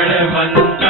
மங்கள மண்ட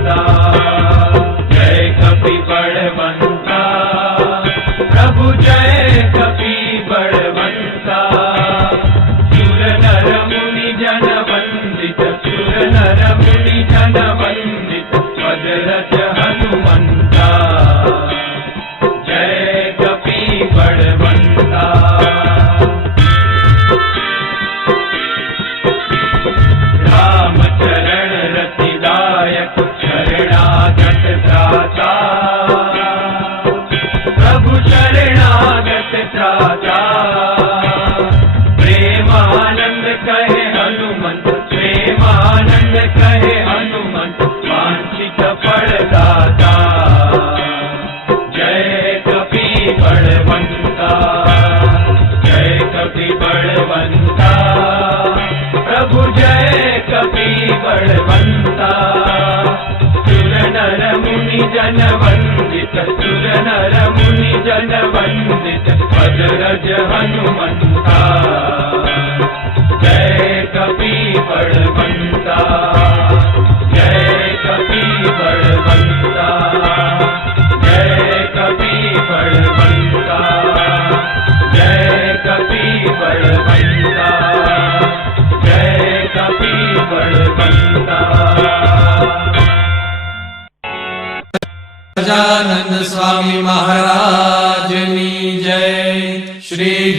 love. भजन वंदित भजरज हनुमंता। जय कपी बड़वंता गजानन स्वामी महाराज।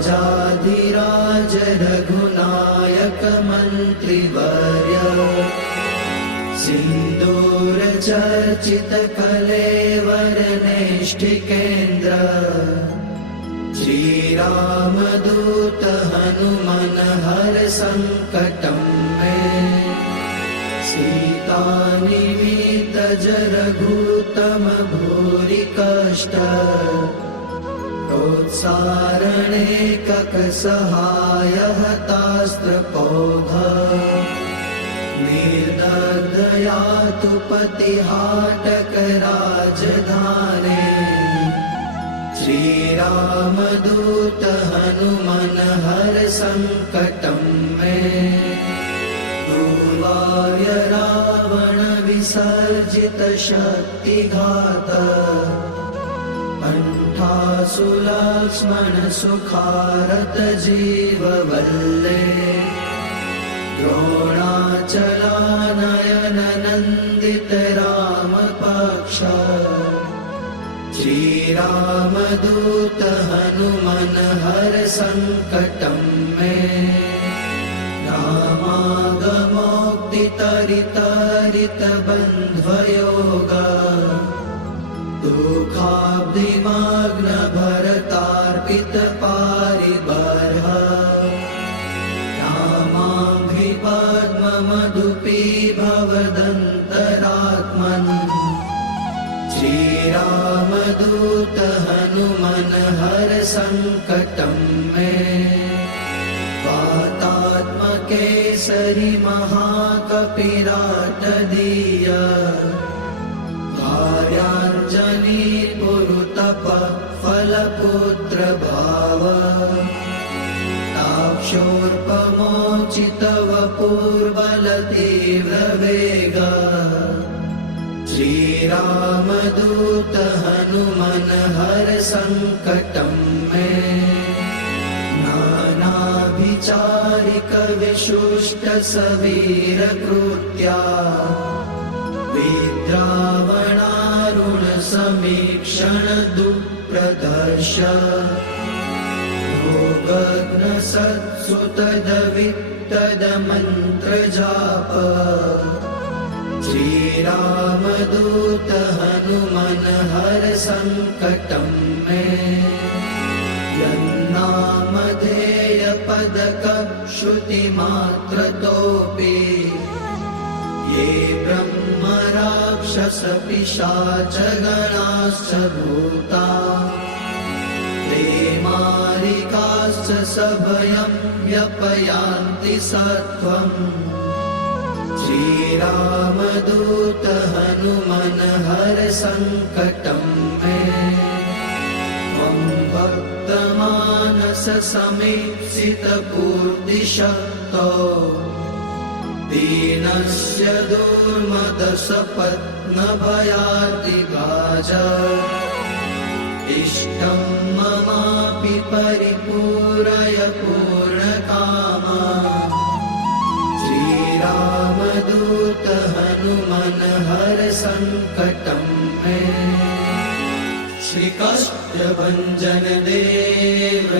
राजाधिराज रघुनायक मन्त्रिवर्य। सिन्दूरचर्चित कलेवरनेष्ठिकेन्द्र श्रीरामदूत हनुमन हर सङ्कटम् मे। सीतानिमितज रघुतम भूरि कष्ट प्रोत्सारणे ककसहाय हतास्त्रपौध निर्दया तु पतिहाटकराजधाने श्रीरामदूत हनुमन हर सङ्कटं मे पूर्वाय रावण विसर्जित शक्तिघात कण्ठासु लक्ष्मण सुखारत जीववल्ले द्रोणाचलानयन नन्दित रामपक्ष श्रीरामदूत हनुमन हर सङ्कटं मे। रामागमोक्तितरितरित बुद्धिमाग्नभरतार्पितपारिबर्ह नामाभिपद्ममधुपी भवदन्तरात्मन् श्रीरामदूत हनुमन हर सङ्कटम् मे। पातात्मकेसरि महाकपिराटदीय कार्याञ्जनी फलपुत्र भाव ताक्षोर्पमोचितव पूर्वलतीव्रवेग श्रीरामदूत हनुमन हर सङ्कटं मे। नानाभिचारिक विशुष्ट सवीरकृत्या विद्रावणारुण समीक्षण दुःप्रदर्श भोगग्न सत्सुतदवित्तदमन्त्रजाप श्रीरामदूत हनुमन हर सङ्कटं मे यन्नामधेय पदक श्रुतिमात्रतोऽपि। ये ब्रह्म राक्षस भूता ते मारिकाश्च सभयं व्यपयान्ति सत्त्वम्। श्रीरामदूत हनुमन हर सङ्कटं मे। त्वं भक्तमानस समीप्सितपूर्तिशक्तो दीनस्य दुर्मदसपत्नभयातिगाज इष्टं ममापि परिपूरय पूर्णकामा। श्रीरामदूत हनुमन हर सङ्कटं मे श्रीकाष्ठभञ्जन देव